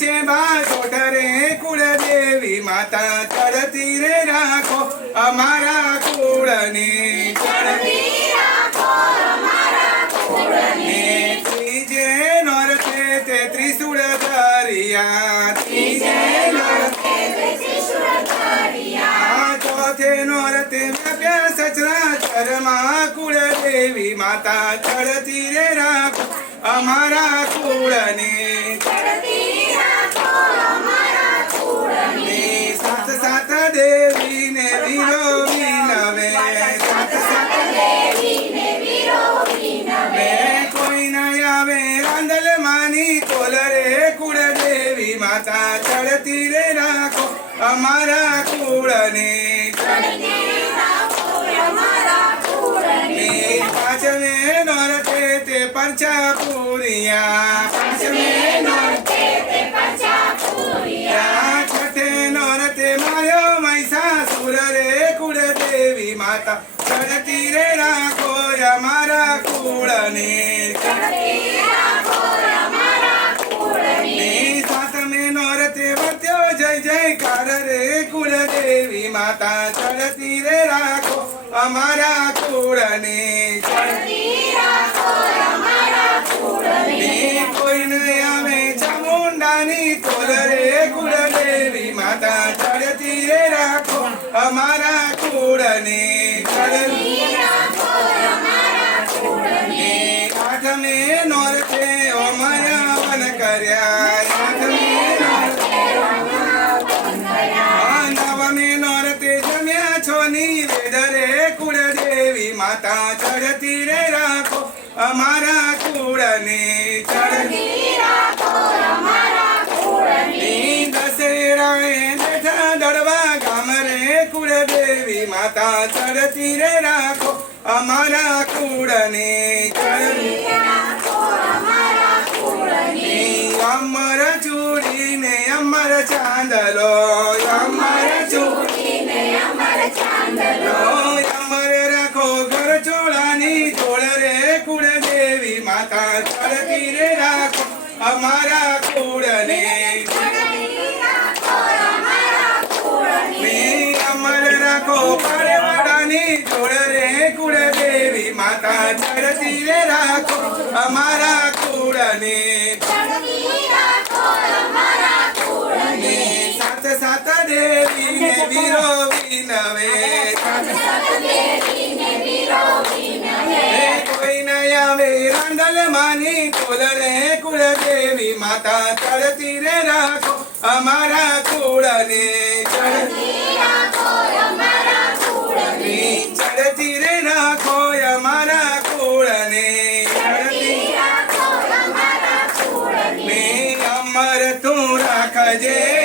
છે બાજોટ રે કુળદેવી માતા ચડતી રે રાખો અમારા કુળની ચડતી ને ત્રીજે નોરતે તે ત્રિશુળ ધરિયા ત્રીજે નોરતે આ ચોથે નોરતે વ્યાપ્યા સચરાચરમાં કુળદેવી માતા ચડતી રે રાખો અમારા કુળને ને રાંદલ માની તોલ રે કુળદેવી માતા ચડતી રે રાખો અમારા કુળને ને પાંચમે નોરતે તે પંચા પૂરિયા પાંચમે નોરતે ત્યાં છઠે નોરતે માર્યો મહિષાસુર રે કુળદેવી માતા ચડતી રે રાખો અમારા કુળને માતા ચડતી રે રાખો, અમારા કુળને કોઈને અમે ચામુંડાની તોલ રે, કુળદેવી માતા ચડતી રે રાખો, અમારા કુળને ચડતી નોર છે અમારા વન કર્યા કુળદેવી ચડતી રે રાખો અમારા કુળને ચડતી ની દશેરાએ બેઠા દડવા ગામ રે કુળદેવી માતા ચડતી રે રાખો અમારા કુળને ચડતી ની અમર ચૂડી ને અમર ચાંદલો માતા ચડતી રે રાખો, અમારા કુળને. અમર રાખો પારેવાડાની જોડ રે માતા રે રાખો, અમારા કુળને. સાત સાત દેવી ને વીરો વિનવે આવે રાંડલ માની તોલ રે કુળદેવી, માતા ચડતી રે રાખો, અમારા કુળને ચડતી ચડતી રે રાખો, અમારા ચડતી ને અમર તું રાખજે